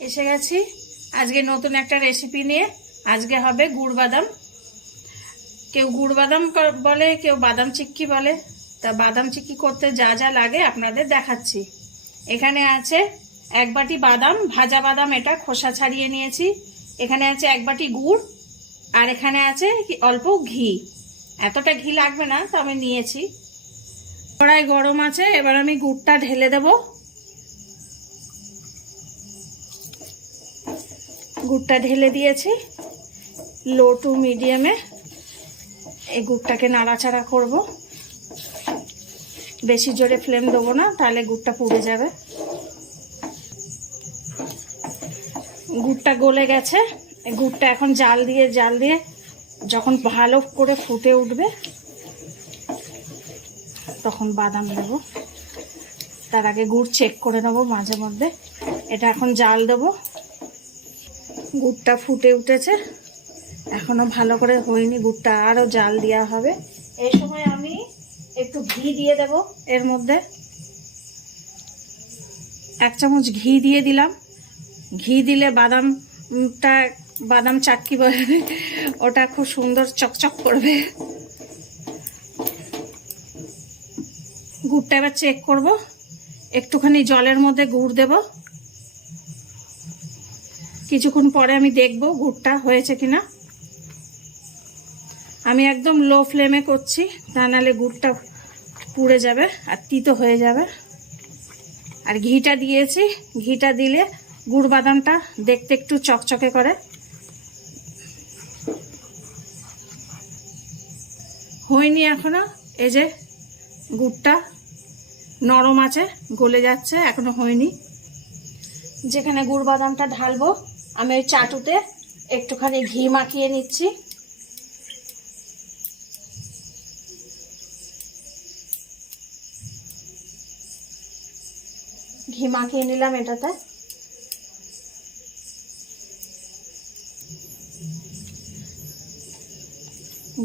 এসে গেছি আজকে নতুন একটা রেসিপি নিয়ে। আজকে হবে গুড় বাদাম। কেউ গুড় বাদাম বলে, কেউ বাদাম চিক্কি বলে। তা বাদাম চিক্কি করতে যা যা লাগে আপনাদের দেখাচ্ছি। এখানে আছে 1 বাটি বাদাম, ভাজা বাদাম, এটা খোসা ছাড়িয়ে নিয়েছি। এখানে আছে 1 বাটি গুড়, আর এখানে আছে অল্প ঘি। এতটা ঘি লাগবে না, তো আমি নিয়েছি। কড়াই গরম আছে, এবার আমি গুড়টা ঢেলে দেব। গুড়টা ঢেলে দিয়েছি লো টু মিডিয়ামে। এই গুড়টাকে নাড়াচাড়া করব, বেশি জোরে ফ্লেম দেবো না, তাহলে গুড়টা পুড়ে যাবে। গুড়টা গলে গেছে। গুড়টা এখন জাল দিয়ে যখন ভালো করে ফুটে উঠবে তখন বাদাম দেব। তার আগে গুড় চেক করে নেবো মাঝে মধ্যে। এটা এখন জাল দেব। গুড়টা ফুটে উঠেছে, এখনো ভালো করে হয়নি, গুড়টা আরও জাল দেওয়া হবে। এই সময় আমি একটু ঘি দিয়ে দেব। এর মধ্যে 1 চামচ ঘি দিয়ে দিলাম। ঘি দিলে বাদাম চাক্কি বলে, ওটা খুব সুন্দর চকচক করবে। গুড়টা এবার চেক করব। একটুখানি জলের মধ্যে গুড় দেব। কিছুক্ষণ পরে আমি দেখব গুড়টা হয়েছে কিনা। আমি একদম লো ফ্লেমে করছি, তা নাহলে গুড়টা পুড়ে যাবে আর তিতো হয়ে যাবে। আর ঘিটা দিয়েছি, ঘিটা দিলে গুড় বাদামটা দেখতে একটু চকচকে করে। হয়নি এখনো, এই যে গুড়টা নরম আছে, গলে যাচ্ছে, এখনো হয়নি। যেখানে গুড় বাদামটা ঢালবো আমি ওই চাটুতে একটুখানি ঘি মাখিয়ে নিচ্ছি। ঘি মাখিয়ে নিলাম এটাতে।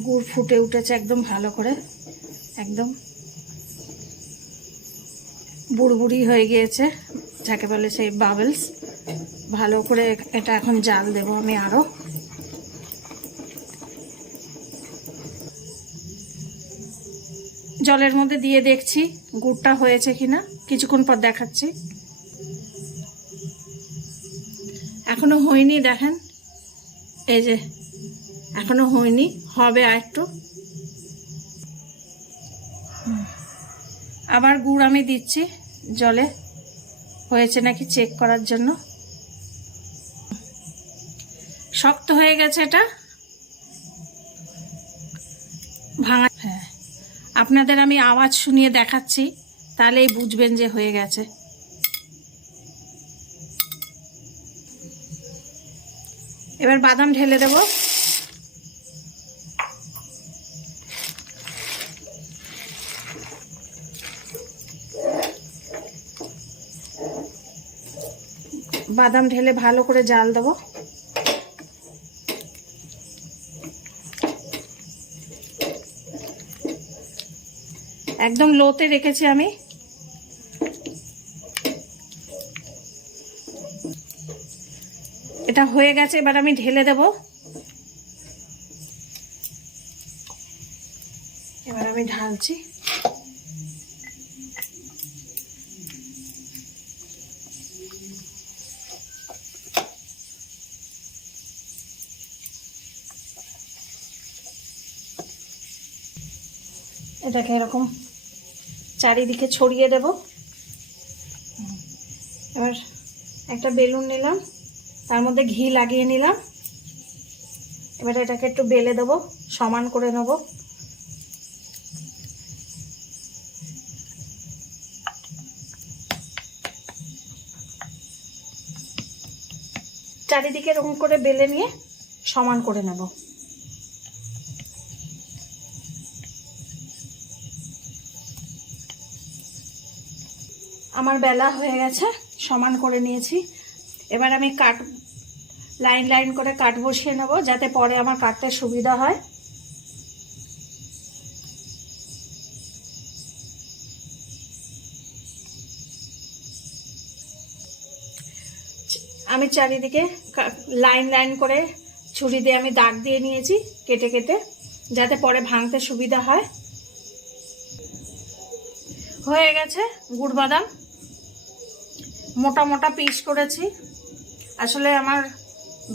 গুড় ফুটে উঠেছে একদম ভালো করে, একদম বুড়বুড়ি হয়ে গিয়েছে, যাকে বলে সেই বাবলস। ভালো করে এটা এখন জাল দেব আমি আরো। জলের মধ্যে দিয়ে দেখছি গুড়টা হয়েছে কিনা, কিছুক্ষণ পর দেখাচ্ছি। এখনো হয়নি, দেখেন এই যে এখনো হয়নি, হবে আর একটু। আবার গুড় আমি দিচ্ছি জলে, হয়েছে নাকি চেক করার জন্য। শক্ত হয়ে গেছে এটা, ভাঙা। হ্যাঁ, আপনাদের আমি আওয়াজ শুনিয়ে দেখাচ্ছি, তাহলেই বুঝবেন যে হয়ে গেছে। এবার বাদাম ঢেলে দেব। বাদাম ঢেলে ভালো করে জাল দেব। একদম লোতে রেখেছি আমি। এটা হয়ে গেছে, এবার আমি ঢেলে দেব। এবার আমি ঢালছি। এটাকে এরকম চারিদিকে ছড়িয়ে দেব। এবার একটা বেলুন নিলাম, তার মধ্যে ঘি লাগিয়ে নিলাম। এবার এটাকে একটু বেলে দেব, সমান করে নেব। চারিদিকে এরকম করে বেলে নিয়ে সমান করে নেব। আমার বেলা হয়ে গেছে, সমান করে নিয়েছি। এবার আমি লাইন লাইন করে কাট বসিয়ে নেব, যাতে পরে আমার কাটতে সুবিধা হয়। আমি চারিদিকে লাইন লাইন করে ছুরি দিয়ে আমি দাগ দিয়ে নিয়েছি, কেটে কেটে, যাতে পরে ভাঙতে সুবিধা হয়। হয়ে গেছে গুড় বাদাম, মোটা মোটা পিস করেছি। আসলে আমার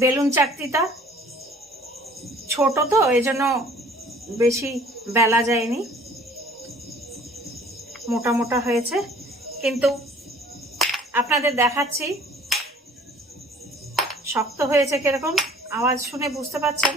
বেলুন চাকতিটা ছোট তো, এই জন্য বেশি বেলা যায়নি, মোটা মোটা হয়েছে। কিন্তু আপনাদের দেখাচ্ছি শক্ত হয়েছে কিরকম, আওয়াজ শুনে বুঝতে পারছেন।